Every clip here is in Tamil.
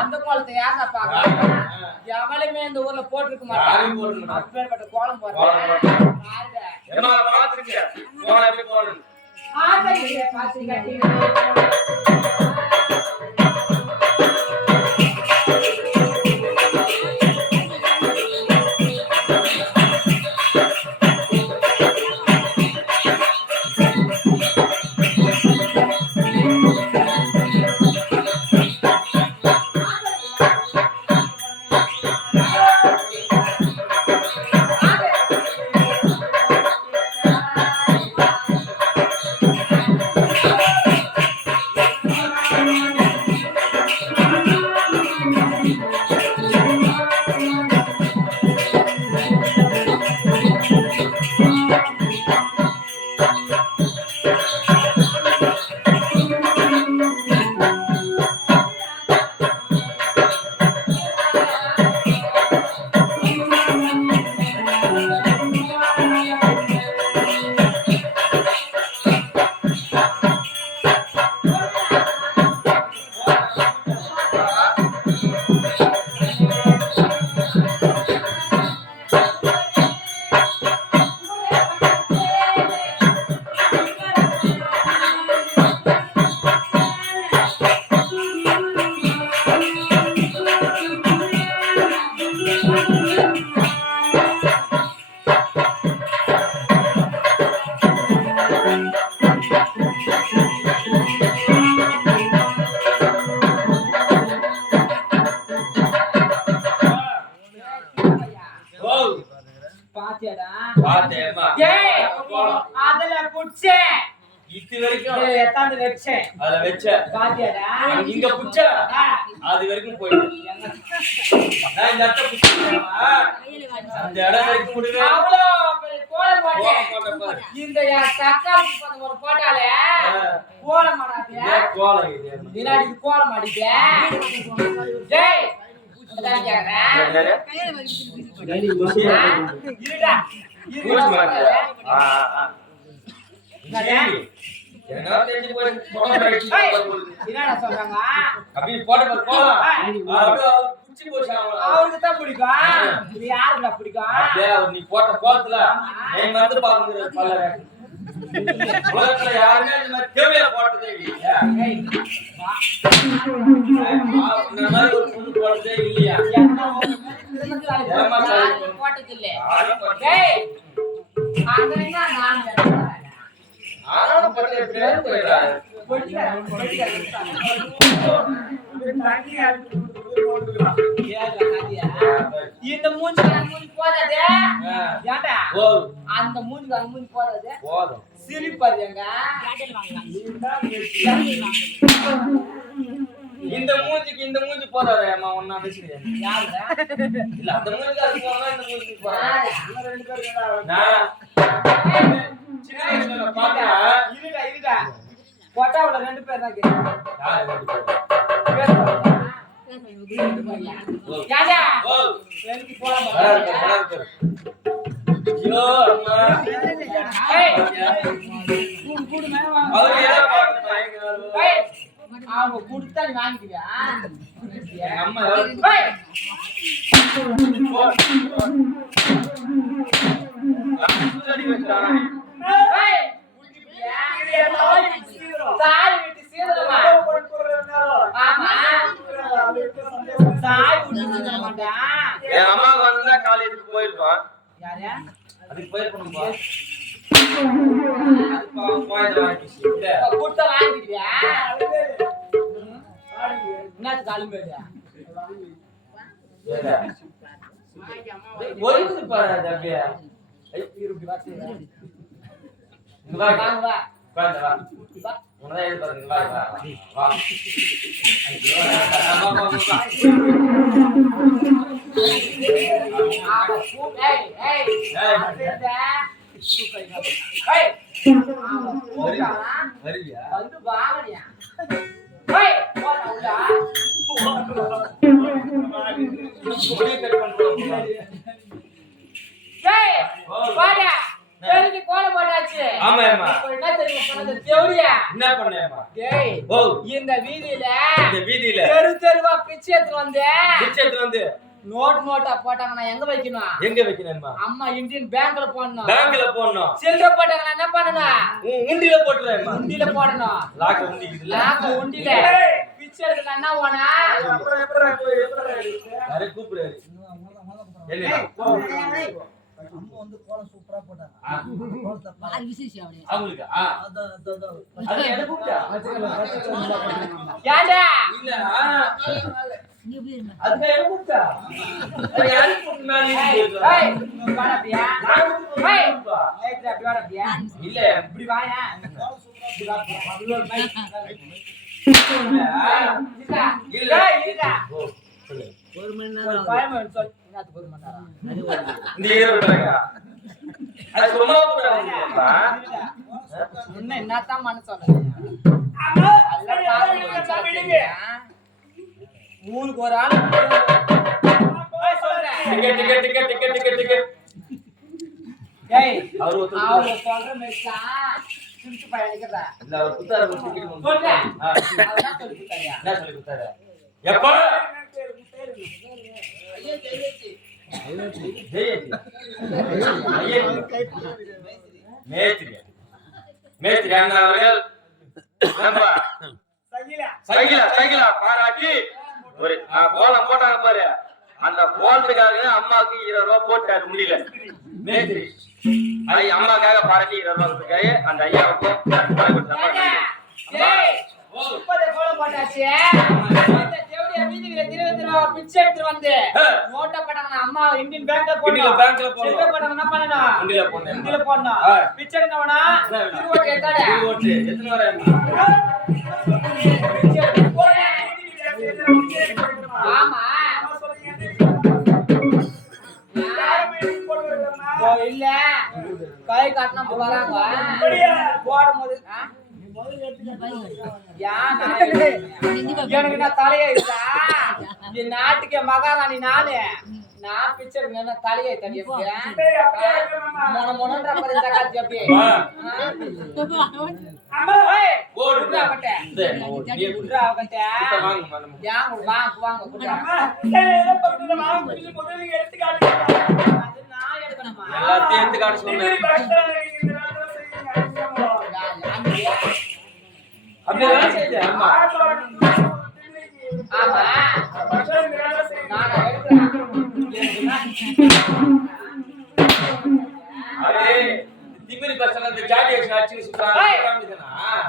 அந்த கோலத்தை யாரா பாக்க எவளுமே இந்த ஊர்ல போட்டுருக்க மாட்டாங்க. அப்பேற்பட்ட கோலம் போடுறேன் அது வரைக்கும் போயிடும் இந்த தக்காளி ஒரு போட்டாலே கோலம் கோலம் அடிக்க அவருக்கு தான் பிடிக்கும். யாருக்குடா பிடிக்கும்? நீ போட்ட கோலத்துல வந்து பாக்குறது யாருமே இந்த மாதிரி கேள்வியா போட்டதே இல்லையா? இந்த மாதிரி ஒரு பொண்ணு போட்டதே இல்லையா? போட்டது இல்லை. இந்த மூஞ்சி போதாது அந்த மூஞ்சி போதாது சிரிப்பாருங்க. இந்த மூஞ்சிக்கு இந்த மூஞ்சி போதாது அம்மா ஒன்னா பேசுறேன். இல்ல அந்த மூஞ்சிக்கு அது போனா இந்த மூஞ்சிக்கு போறாங்க. சின்ன வயசுல பாத்தா இருடா போட்டாவுல ரெண்டு பேர் தான் அவங்க கொடுத்தா நீ வாங்கிக்கிறியா? தாய் விட்டு சீதமா தாய் விட்டு மாட்டான். என் அம்மா வந்தா காலேஜுக்கு போயிருப்பான். யாரா அதுக்கு போயிருக்கணும். கொடுத்தா வாங்கிக்கிறியா? என்ன காலிமேடியா ஒழுங்கு பாரு தம்பியா. வா வா வா வா வா உனதான் எது பாருங்க. வா வா வா ஐயோ வா வா வா ஏய் ஏய் ஏய் வருவியா வந்து வாங்கடியா. ஏய் போடா உள்ள முடிய கட் பண்றோம். ஏய் போடா பெரிய கோலம் போட்டாச்சு. ஆமா ஆமா என்ன தெரியுமா பண்ணது? தேவடியா என்ன பண்ணேமா? டேய் ஓ இந்த வீதியில தெரு தெரு தெருவா பிச்சை எடுத்து வந்து பிச்சை எடுத்து வந்து நோட்டா போட்டாங்க. நான் எங்க வைக்கணும்? எங்க வைக்கணும்மா? அம்மா இந்தியன் பேங்க்ல போடணும். பேங்க்ல போடணும். சில்லறை போட்டாங்க. நான் என்ன பண்ணணும்? உண்டியில போட்டுறேம்மா. உண்டியில போடணும். லாக்க உண்டிக்குதுல. லாக்க உண்டியில பிச்சை எடுத்து என்ன போனா? யாரே கூப்பிடுறாரு. என்ன? அம்மா வந்து கோலம் சூப்பரா போட்டாங்க. பாரு விசேஷம் அப்படியே. அவங்களுக்கு அது என்ன கூப்பிட்டா? ஏண்டா? இல்ல நீ எப்படி இருந்த? அதுக்கு என்ன கூப்பிட்டா? அது யாரு கூப்பிட்டு மேல ஏறி ஏய் வாடா அப்படியே. ஏய் ஏய் அப்படி வாடா அப்படியே. இல்ல இப்படி வாயா. இல்ல இருக்கா. ஒரு மணி நேரம் பயமன் சொல். என்னது ஒரு மணி நேரம்? இந்த ஏற விடுறாங்க. அது சும்மா கூப்பிடுறாங்கப்பா. என்ன என்னதான் மனசு சொல்றீங்க? ஊருக்கு ஒரு ஆள் ticket ticket ticket ticket ticket ticket ஏய் அவர் அவங்க சொல்ற மெச்சா சுட்டு பயணிக்கிறதா இல்ல அவர் குத்தார டிக்கெட் சொல்றா அதான் சொல்லி குத்தாரியா என்ன சொல்லி குத்தார எப்ப மேஸ்திரி அண்ணா அவர்கள் சைக்கிளா பாராட்டி ஒரு கோலம் போட்டாங்க பாரு. அந்த கோலத்துக்காக அம்மாவுக்கு 20 ரூபாய் போட்டாரு முடியல. மேஸ்திரி அம்மாக்காக பாராட்டி 20 ரூபாய் கொடுத்தாரு. அந்த ஐயாவுக்கும் ஏய் சுப்பதே கோலம் போட்டாச்சு. இந்த தேவடியா வீதியில திருவந்திரவா பிச்சை எடுத்து வந்து நோட்டா போட்டாங்க. அம்மா இந்தியன் பேங்க்ல போடணும். சில்லறை போட்டாங்க. என்ன பண்ணணும்? உண்டியில போடணும். பிச்சை எடுத்தவனா திருவோட்டு எத்தாடா? திருவோட்டு எத்தனை வர? ஆமா இல்ல கை காட்டினா வராங்க போடும் போது எனக்கு நான் தலையாயிட்டா என் நாட்டுக்கு மகாராணி நானு நான் பிச்சை தலையை தண்ணி மொனன்ற இந்த காட்சி அப்படியே எல்லாத்தையும் எடுத்து காட்ட சொன்னேன். அப்படியே செய்யுது அம்மா. ஆமா நான் அரே திமிரி பசங்க இந்த ஜாடி எக்ஸ் அடிச்சு சுத்துறாங்க.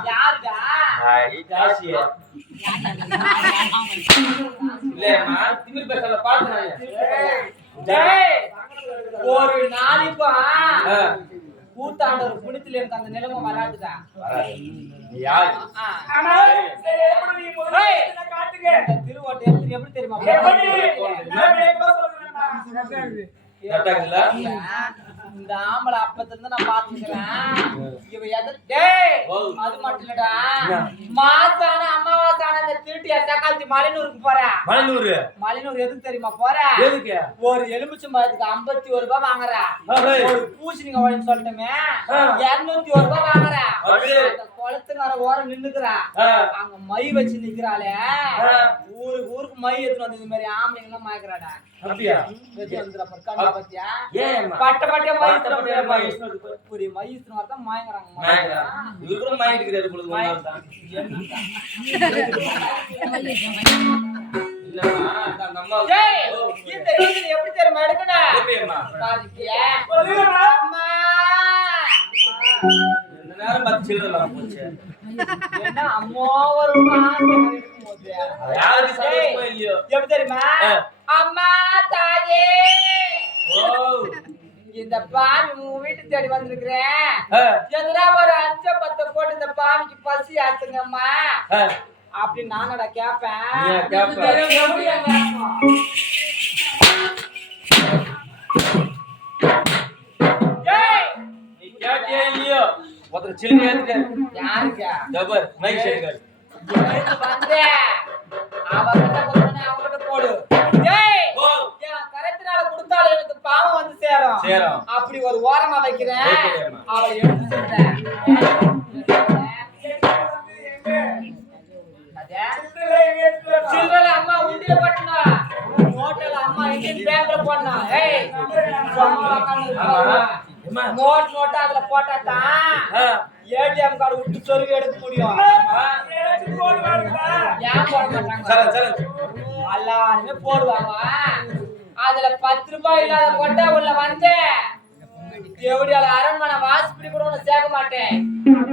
யாருடா? ஹாய் ஜாசி. இல்லம்மா திமிரி பசங்க பாத்துறாங்க. டேய் ஒரு நாளைக்கு கூத்தாண்டவர் புனித்துல எனக்கு அந்த நிலைமை வராதுடா. யார்? திருவோட்டை எப்படி தெரியுமா? இந்த ஆம்பளை அப்பத்திலிருந்து நான் பாத்துக்கிறேன். இவ அது மட்டும் இல்லடா, மாசான அமாவாசான இந்த திருட்டி தக்காளி மலைனூருக்கு போறேன். மலைனூர் எதுக்கு தெரியுமா போறேன்? ஒரு எலுமிச்சம்பழத்துக்கு 51 ரூபாய் வாங்குறா. ஒரு பூசணிங்க வழின்னு சொல்லிட்டுமே 201 ரூபாய் வாங்குறா. குளத்துக்கார ஓரம் நின்னுக்குறா. அங்க மை வச்சு நிக்கிறாளே. ஊருக்கு மை எடுத்து வந்து இந்த மாதிரி ஆம்பளைங்க எல்லாம் மாய்க்கிறாடா. அப்படியா? பத்தியா ஏன் பட்ட பட்டியா ஒரு மையத்துல வரதான் மாயங்கிறாங்க. இவரு மாயிட்டு இருக்கிறாரு பொழுது ஒன்னால்தான். இல்லம்மா அந்த அம்மா இந்த வீட்டுல எப்படி தெரியுமா எடுக்கணும்? எப்படியம்மா? அம்மா இந்த நேரம் பார்த்து சில்லறை போச்சு. என்ன அம்மா வருமா இருக்கும்போது யாருக்கு சந்தோஷமா இல்லையோ எப்படி தெரியுமா? அம்மா தாயே இந்த பாவி உன் வீட்டு தேடி வந்திருக்கிறேன். எதுனா ஒரு 5-10 போட்டு இந்த பாவிக்கு பசி ஆத்துங்கம்மா அப்படின்னு நானடா கேப்பேன். நீ கேட்டியா இல்லையோ ஒருத்தர் சில்லறை ஏத்துட்டாரு. யாருக்கா? ஜபர் மைக் செட்டுக்காரு வந்து அவகிட்ட கொடுத்தனே அவகிட்ட போடு. கரெக்டால கொடுத்தாலும் எனக்கு பாவம் வந்து சேரும். அப்படி ஒரு ஓரமா வைக்கிறேன். அவளை எடுத்து சொல்றேன். சில்லறை பெட்டியில போட்டணும். நோட்டுல அம்மா இந்தியன் பேங்க்ல போடணும். ஏய், சும்மா உட்கார்ந்து இருக்காத. நோட்டா அதுல போட்டாதான் ஏடிஎம் கார்டு விட்டு சொருவி எடுக்க முடியும். ஏன் போட மாட்டாங்க? எல்லாருமே போடுவாங்க. அதுல 10 ரூபாய் இல்லாத கொட்டா உள்ள வந்து எப்படியால அரண்மனை வாசிப்படி கூட உன்னை சேர்க்க மாட்டேன்.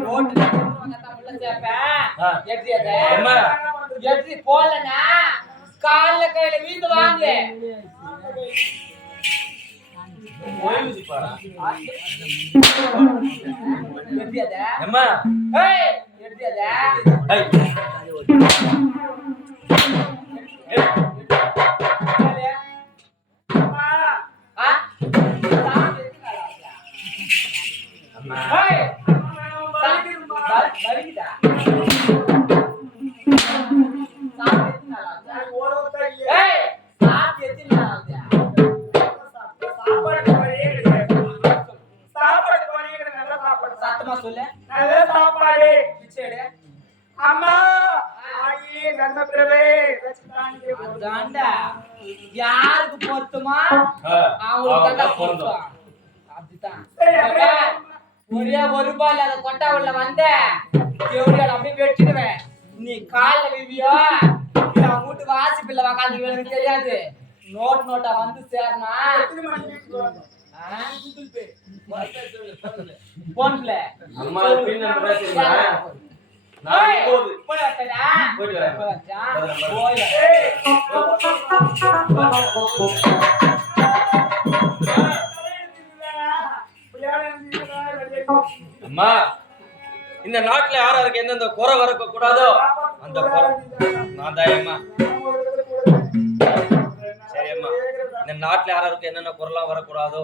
ரோட்டுல உள்ள சேர்ப்பேன். எப்படி போடலன்னா கால்ல கையில வீந்து வாங்கு. சத்தமா சொல்லு. நல்ல சாப்பாடு அம்மா யாருக்கு பொருத்தமா அவங்களுக்கு பொருத்தம். அப்படித்தான் ஒரே ஒரு ரூபாய் இல்லாத கொட்டா உள்ள வந்த தேவடியால் அப்படியே வெட்டிடுவேன். நீ காலில் விவியோ இல்ல வீட்டு வாசி பிள்ளை வாக்காந்து எனக்கு தெரியாது. நோட்டா வந்து சேரனா போன்ல அம்மா பின் நம்பர் சொல்லுங்க. அம்மா இந்த நாட்டுல யாராருக்கு எந்தெந்த குறை வரக்க கூடாதோ அந்த குறை நான் தாயம்மா. சரி அம்மா, இந்த நாட்டுல யாராருக்கு என்னென்ன குறைலாம் வரக்கூடாதோ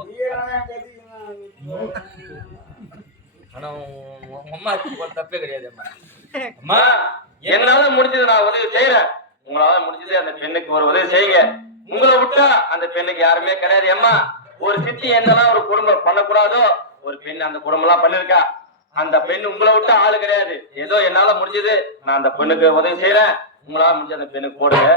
ஆனா அம்மா தப்பே கிடையாது. அம்மா அம்மா என்னால முடிஞ்சது நான் உதவி செய்யறேன். உங்களால முடிஞ்சது அந்த பெண்ணுக்கு ஒரு உதவி செய்யுங்க. உங்களை விட்டா அந்த பெண்ணுக்கு யாருமே கிடையாது. அம்மா ஒரு சித்தி என்னெல்லாம் ஒரு குடும்பம் பண்ணக்கூடாதோ ஒரு பெண் அந்த குடும்பம் எல்லாம் பண்ணிருக்கா. அந்த பெண் உங்களை விட்டா ஆளு கிடையாது. ஏதோ என்னால முடிஞ்சது நான் அந்த பெண்ணுக்கு உதவி செய்யறேன். உங்களால முடிஞ்ச அந்த பெண்ணுக்கு போடுங்க.